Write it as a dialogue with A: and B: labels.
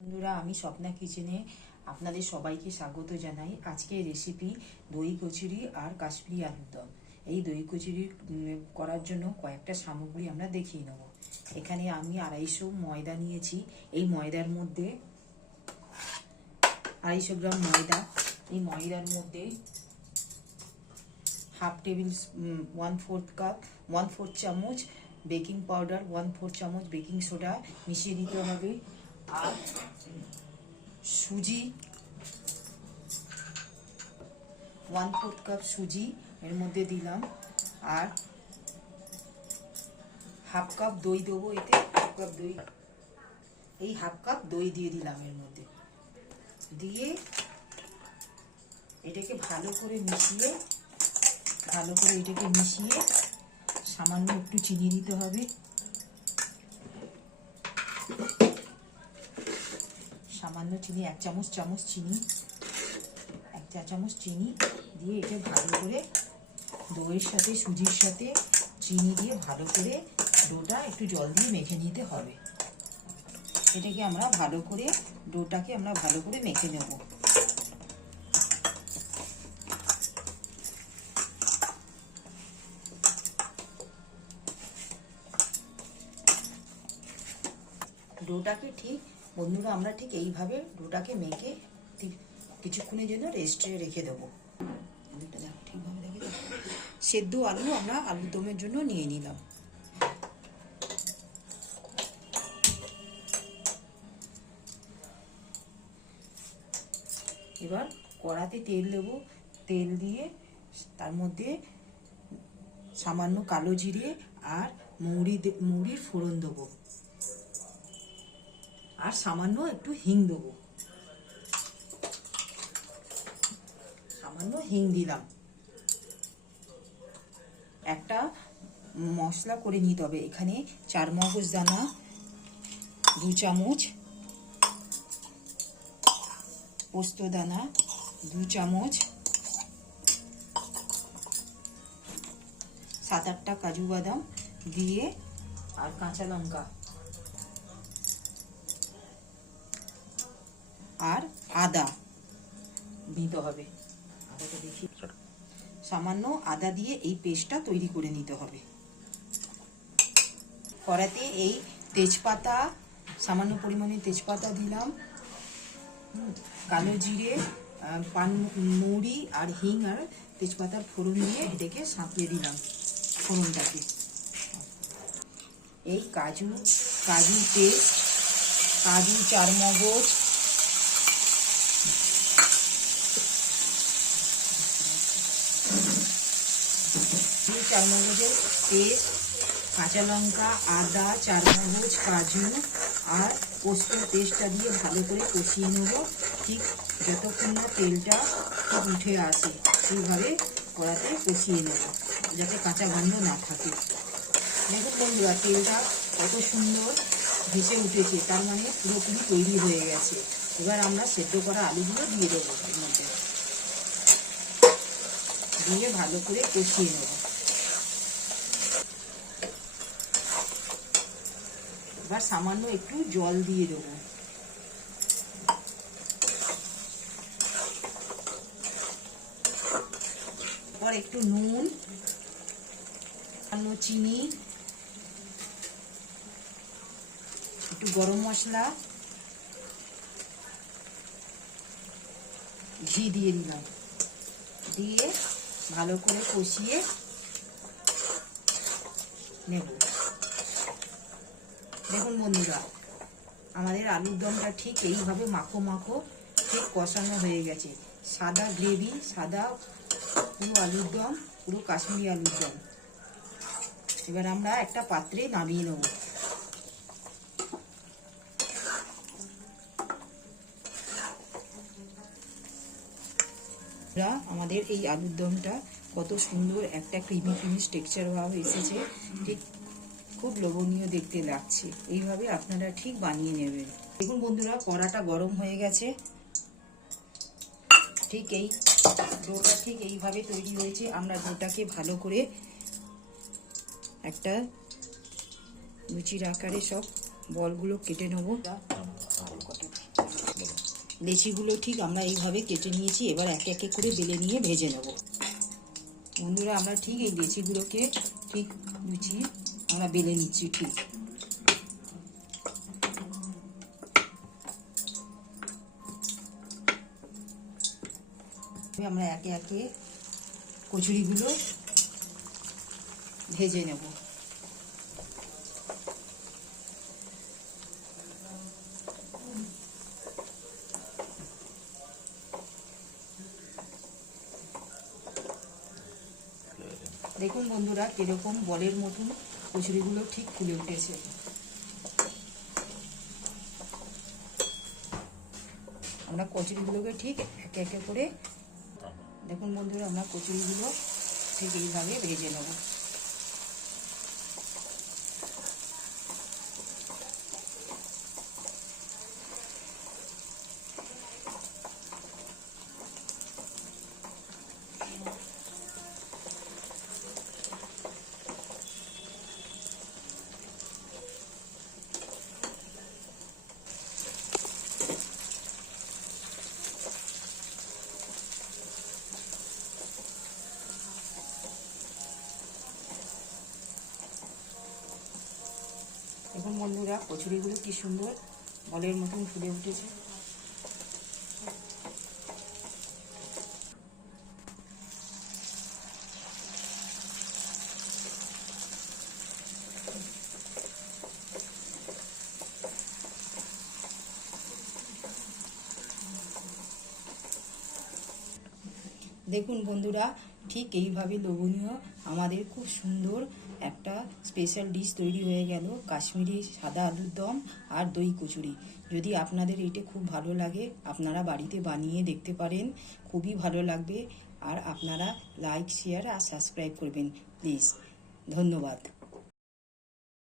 A: বন্ধুরা, আমি স্বপ্না কিচেনে আপনাদের সবাইকে স্বাগত জানাই। আজকের রেসিপি দই কচুরি আর কাশ্মীরি আলুর দম। এই দই কচুরি করার জন্য কয়েকটা সামগ্রী আমরা দেখিয়ে নেব। এখানে আমি আড়াইশো ময়দা নিয়েছি। এই ময়দার মধ্যে, আড়াইশো গ্রাম ময়দা। এই ময়দার মধ্যে half table one fourth cup one fourth চামচ বেকিং পাউডার ওয়ান ফোর্থ চামচ বেকিং সোডা মিশিয়ে দিতে হবে। আর সুজি ওয়ান ফোর্থ কাপ সুজি এর মধ্যে দিলাম। আর হাফ কাপ দই দেবো এতে হাফ কাপ দই, এই হাফ কাপ দই দিয়ে দিলাম এর মধ্যে। দিয়ে এটাকে ভালো করে মিশিয়ে, ভালো করে এটাকে মিশিয়ে সামান্য একটু চিনি দিতে হবে। সামান্য চিনি, এক চামচ চামচ চিনি, এক চা চামচ চিনি দিয়ে এটা ভালো করে দইয়ের সাথে, সুজির সাথে চিনি দিয়ে ভালো করে ডোটা একটু জল দিয়ে মেখে নিতে হবে। এটাকে আমরা ভালো করে, ডোটাকে আমরা ভালো করে মেখে নেব। ডোটাকে ঠিক বন্ধুরা, আমরা ঠিক এইভাবে ডোটাকে মেখে কিছুক্ষণের জন্য রেস্টে রেখে দেবো। সেদ্ধ আলু আমরা আলুর দমের জন্য নিয়ে নিলাম। এবার কড়াতে তেল দেবো। তেল দিয়ে তার মধ্যে সামান্য কালো জিরে আর মুড়ি মুড়ির ফোড়ন দেবো। আর সামান্য একটু হিং দেবো। সামান্য হিং দিলাম। একটা মশলা করে নিতে হবে। এখানে চার মগজ দানা, দু চামচ পোস্ত দানা, দু চামচ সাত আটটা কাজু বাদাম দিয়ে আর কাঁচা লঙ্কা। আর আদা। দিতে হবে। আদাটা দেখি সামান্য আদা দিয়ে এই পেস্টটা তৈরি করে নিতে হবে। কড়াতে এই তেজপাতা সামান্য পরিমাণে তেজপাতা দিলাম। কালো জিরে পান মৌরি আর হিং আর তেজপাতার ফোড়ন দিয়ে এটাকে সাঁতলে দিলাম ফোড়নটাকে। এই কাজু কাজু পেস্ট কাজু চারমগজ এই চারমগজের পেস্ট, কাঁচা লঙ্কা, আদা, চারমগজ, কাজু আর পোস্ত পেস্টটা দিয়ে ভালো করে কষিয়ে নেব। ঠিক যতক্ষণ না তেলটা ঠিক উঠে আসে, এইভাবে কড়াতে কষিয়ে নেব, যাতে কাঁচা গন্ধ না থাকে। দেখুন বন্ধুরা, তেলটা কত সুন্দর ভেসে উঠেছে, তার মানে পুরোপুরি তৈরি হয়ে গেছে। এবার আমরা সেদ্ধ করা আলুগুলো দিয়ে দেবো এর মধ্যে। দিয়ে ভালো করে কষিয়ে নেব। এবার সামান্য একটু জল দিয়ে দেবো। এরপর একটু নুন, সামান্য চিনি, একটু গরম মশলা, ঘি দিয়ে দিলাম। দিয়ে ভালো করে কষিয়ে নেব। দেখুন বন্ধুরা, আমাদের আলুর দমটা ঠিক এইভাবে মাখো মাখো ঠিক কষানো হয়ে গেছে। সাদা গ্রেভি, সাদা পুরো আলুর দম, পুরো কাশ্মীরি আলুর দম। এবার আমরা একটা পাত্রে নামিয়ে নেব। আমাদের এই আলুর দমটা কত সুন্দর, একটা ক্রিমি ক্রিমি টেক্সচার ভাব এসেছে। ঠিক খুব লোভনীয় দেখতে লাগছে। এইভাবে আপনারা ঠিক বানিয়ে নেবেন। দেখুন বন্ধুরা, কড়াটা গরম হয়ে গেছে। ঠিক এই ডোটা ঠিক এইভাবে তৈরি হয়েছে। আমরা ডোটাকে ভালো করে একটা লুচির আকারে সব বলগুলো কেটে নেব। লেচিগুলো ঠিক আমরা এইভাবে কেটে নিয়েছি। এবার একে একে করে বেলে নিয়ে ভেজে নেব। বন্ধুরা, আমরা ঠিক এই লেচিগুলোকে ঠিক লুচি আমরা বেলে নিচ্ছি ঠিক আমরা একে একে কচুরিগুলো ভেজে নেব। দেখুন বন্ধুরা, কীরকম বলের মতন কচুরিগুলো ঠিক ফুলে উঠেছে। আমরা কচুরিগুলোকে ঠিক একে একে করে দেখুন বন্ধুরা, আমরা কচুরিগুলো ঠিক এইভাবে ভেজে নেব। দেখুন বন্ধুরা, কচুরিগুলো কি সুন্দর, বলের মতন ফুলে উঠেছে। দেখুন বন্ধুরা, ঠিক এইভাবে লোভনীয়, আমাদের খুব সুন্দর একটা স্পেশাল ডিশ তৈরি হয়ে গেল, কাশ্মীরি সাদা আলুর দম আর দই কচুরি। যদি আপনাদের এটা খুব ভালো লাগে, আপনারা বাড়িতে বানিয়ে দেখতে পারেন, খুবই ভালো লাগবে। আর আপনারা লাইক শেয়ার আর সাবস্ক্রাইব করবেন প্লিজ ধন্যবাদ।